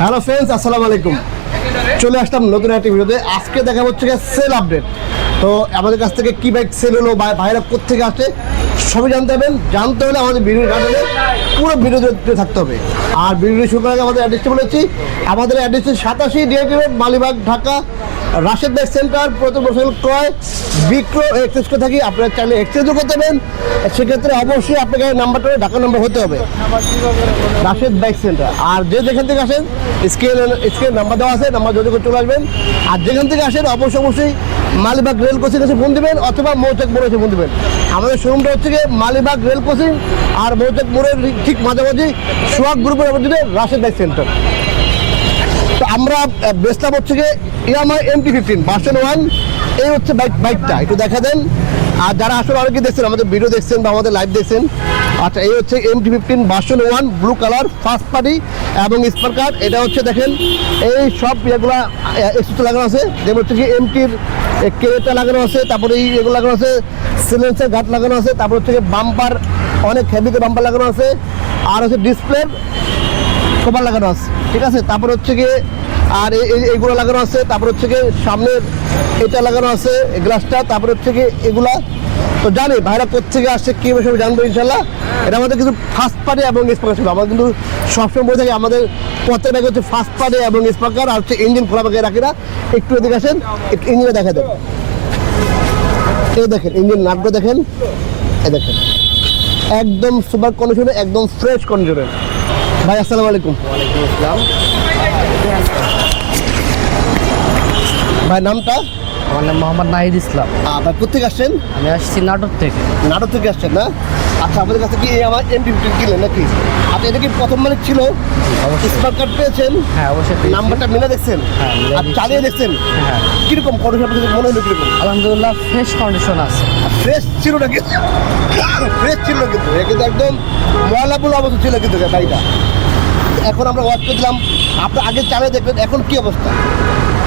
Hello friends, আসসালামু আলাইকুম। চলে আসলাম নতুন একটা ভিডিওতে। আজকে দেখা হচ্ছে সেল আপডেট। তো আমাদের কাছ থেকে কি বাইক সেল হলো, ভাইরা কোথেকে আসে সবই জানতে হবেন। জানতে হলে আমাদের ভিডিও কাটলে পুরো ভিডিও দেখতে থাকতে হবে। আর ভিডিও শুরু করার আগে আমাদের অ্যাড্রেসটা বলেছি। আমাদের address 87 DIT road, Malibagh, Dhaka. Rashed bike centre, প্রথম মোটরসাইকেল ক্রয় বিক্রয় এক্সচেঞ্জ করে থাকি। আপনারা চাইলে এক্সচেঞ্জও করতে পারবেন। সেক্ষেত্রে অবশ্যই আপনাকে নাম্বারটা ঢাকা নাম্বার হতে হবে, রাশেদ বাইক সেন্টার। আর যেখান থেকে আসেন স্ক্রিন নাম্বার দেওয়া আছে, নাম্বার যোগাযোগ চলে আসবেন। আর যেখান থেকে আসেন অবশ্যই মালিবাগ রেল কোচিং এসে ফোন দেবেন অথবা মৌচাক মোড়ে এসে ফোন দেবেন। আমাদের শোরুমটা হচ্ছে গিয়ে মালিবাগ রেল কোচিং আর মৌচাক মোড়ের ঠিক মাঝামাঝি সোহাগ গ্রুপের মধ্যে রাশেদ বাইক সেন্টার। তো আমরা বেচলাম হচ্ছে গিয়ে ইয়ামাহা MT-15 ভার্সন 1। এই হচ্ছে বাইকটা একটু দেখা দেন। আর যারা আসলে অনেকে দেখছেন, আমাদের ভিডিও দেখছেন বা আমাদের লাইভ দেখছেন। আচ্ছা, এই হচ্ছে MT-15 version 1 blue colour, first party এবং স্পার কার। এটা হচ্ছে দেখেন এই সব ইয়েগুলা এক্সট্রা লাগানো আছে। যেমন হচ্ছে কি MT-র কেটা লাগানো আছে, তারপরে এগুলো লাগানো আছে, সিলেন্সার গার্ড লাগানো আছে, তারপর হচ্ছে বাম্পার অনেক হেভিতে বাম্পার লাগানো আছে, আর হচ্ছে ডিসপ্লে কভার লাগানো আছে, ঠিক আছে। তারপর হচ্ছে গিয়ে আর এইগুলো লাগানো আছে, তারপর হচ্ছে গিয়ে সামনের এটা লাগানো আছে গ্লাসটা, তারপর হচ্ছে গিয়ে এগুলা। তো জানি ভাইরা কোথেকে আসছে কি সব জানবো ইনশাল্লাহ। এটা আমাদের কিছু ফার্স্ট পার্টি এবং স্পার্কার ছিল। আমরা কিন্তু সবসময় বলে থাকি আমাদের প্রত্যেক ব্যাগে হচ্ছে ফার্স্ট পার্টি এবং স্পার্কার, আর হচ্ছে ইঞ্জিন খোলা ব্যাগে রাখি না। একটু এদিকে আসেন, ইঞ্জিনে দেখা দেন। এই দেখেন ইঞ্জিন নাটটা দেখেন, এই দেখেন একদম সুপার কন্ডিশনে, একদম ফ্রেশ কন্ডিশনে। ভাই আসসালামু আলাইকুম। ওয়ালাইকুম আসসালাম। ভাই নামটা? আমার নাম মোহাম্মদ নাহিদ ইসলাম। ভাই কোথেকে আসছেন? আমি আসছি নাটোর থেকে। নাটোর থেকে আসছেন না? আচ্ছা, আমাদের কাছে কি আমার MT-15 কিনলেন নাকি? আচ্ছা, এটা কি প্রথম মালিক ছিল? অবশ্যই। স্মার্ট কার্ড পেয়েছেন? হ্যাঁ, অবশ্যই পেয়েছি। নাম্বারটা মিলে দেখছেন? হ্যাঁ, মিলে আর দেখছি। চালিয়ে দেখছেন? হ্যাঁ। কিরকম কন্ডিশন আপনাদের মনে হলো কিরকম? আলহামদুলিল্লাহ ফ্রেশ কন্ডিশন আছে। ফ্রেশ ছিল না কিন্তু, ফ্রেশ ছিল না কিন্তু, এ কিন্তু একদম ময়লাপুল অবস্থা ছিল কিন্তু গাড়িটা। এখন আমরা ওয়াচ করে দিলাম, আপনার আগে চালিয়ে দেখবেন এখন কি অবস্থা।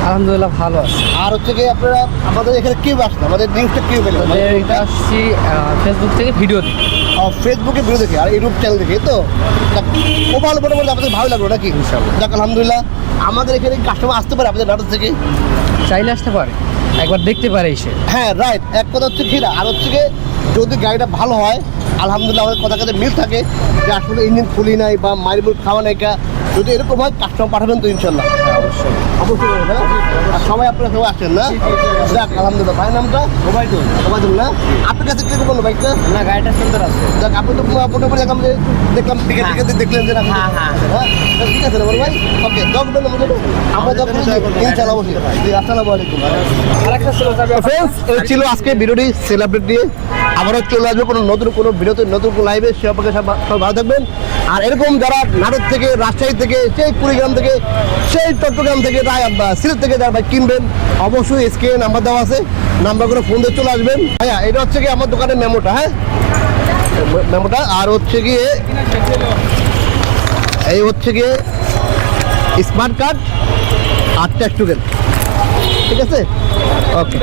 আলহামদুলিল্লাহ ভালো আছে। আর হচ্ছে কি আপনারা আমাদের এখানে কেউ আসেন, আমাদের নিউজটা কেউ পেলেন? এটা আসছি ফেসবুক থেকে ভিডিও দেখি। ফেসবুকে ভিডিও দেখে আর ইউটিউব চ্যানেল দেখে। তো ও ভালো, মোটামুটি আপনাদের ভালো লাগলো নাকি? ইনশাআল্লাহ। যাক আলহামদুলিল্লাহ। আমাদের এখানে কাস্টমার আসতে পারে আপনাদের নাটোর থেকে? চাইলে আসতে পারে, একবার দেখতে পারে এসে। হ্যাঁ রাইট। এক কথা হচ্ছে কি না, আর হচ্ছে কি যদি গাড়িটা ভালো হয় আলহামদুলিল্লাহ আমাদের কথা কাছে মিল থাকে যে আসলে ইঞ্জিন খুলি নাই বা মাইলবুল খাওয়া নাই, যদি এরকম হয় কাস্টমার পাঠাবেন তো ইনশাল্লাহ? অবশ্যই। অবশ্যই হ্যাঁ। আর সবাই আপনারা সবাই আসছেন না? যাক আলহামদুলিল্লাহ। ভাই নামটা? ওবায়দুল। ওবায়দুল না? আপনার কাছে কিরকম বললো বাইকটা? না, গাড়িটা সুন্দর আছে। যাক, আপনি তো মোটামুটি দেখলাম দিকে দেখলেন যে হ্যাঁ, হ্যাঁ। ঠিক আছে না বল ভাই? ওকে, দোকান আমরা দোকান ইনশাআল্লাহ অবশ্যই। জি, আসসালামু আলাইকুম। আরেকটা ছিল ফ্রেন্ডস, এই ছিল আজকে ভিডিওটি সেলিব্রেট দিয়ে। আবারও চলে আসবে কোনো নতুন কোনো ভিডিওতে, নতুন কোনো লাইভে। সে আপনাকে সব ভালো থাকবেন। আর এরকম যারা নাটোর থেকে, রাজশাহী থেকে, সেই কুড়িগ্রাম থেকে, সেই চট্টগ্রাম থেকে, সিলেট থেকে যারা ভাই কিনবেন অবশ্যই স্ক্রিনে নাম্বার দেওয়া আছে, নাম্বার করে ফোন দিয়ে চলে আসবেন। ভাইয়া এটা হচ্ছে কি আমার দোকানের মেমোটা, হ্যাঁ মেমোটা। আর হচ্ছে গিয়ে এই হচ্ছে গিয়ে স্মার্ট কার্ড আর ট্যাক্স টোকেন, ঠিক আছে? ওকে।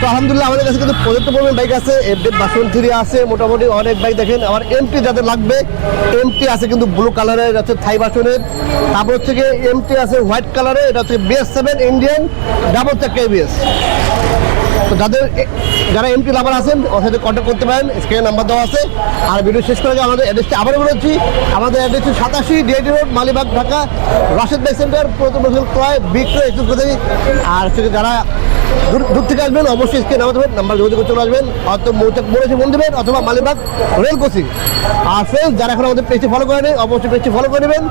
তো আলহামদুলিল্লাহ আমাদের কাছে কিন্তু পর্যাপ্ত পরিমাণ বাইক আছে। এফজেড ভার্সন 3 আছে, মোটামুটি অনেক বাইক দেখেন। আমার MT যাদের লাগবে, MT আছে কিন্তু ব্লু কালারের, আছে থাই ভার্সনের। তারপর হচ্ছে গিয়ে MT আছে হোয়াইট কালারের, এটা হচ্ছে BS7 ইন্ডিয়ান ডাবল চাকা ABS। তো যারা MT লাভার আছেন ওর সাথে কন্ট্যাক্ট করতে পারেন, স্ক্রিনে নাম্বার দেওয়া আছে। আর ভিডিও শেষ করে আমাদের অ্যাড্রেসটা আবারও বলেছি। আমাদের address 87 DIT road, Malibagh, Dhaka. Rashed bike centre, প্রথম মোটরসাইকেল ক্রয় বিক্রয় এক্সচেঞ্জ করে থাকি। আর হচ্ছে যারা দূর থেকে আসবেন অবশ্যই স্ক্রিনে নাম্বার দেবেন, নাম্বার যোগাযোগ করে চলে আসবেন। হয়তো মৌচাক মোড়ে এসে ফোন দেবেন অথবা মালিবাগ রেল কোচিং। আর ফ্রেন্ডস, যারা এখন আমাদের পেজটি ফলো করেনি অবশ্যই পেজটি ফলো করে নেবেন।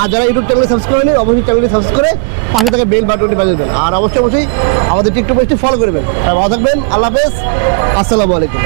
আর যারা ইউটিউব চ্যানেলে সাবস্ক্রাইব করেনি অবশ্যই চ্যানেলটি সাবস্ক্রাইব করে পাশে থেকে বেল বাটনটি বাজিয়ে দেবেন। আর অবশ্যই আমাদের টিকটক পেজটি ফলো করবেন। ভালো থাকবেন, আল্লাহ হাফেজ, আসসালামু আলাইকুম।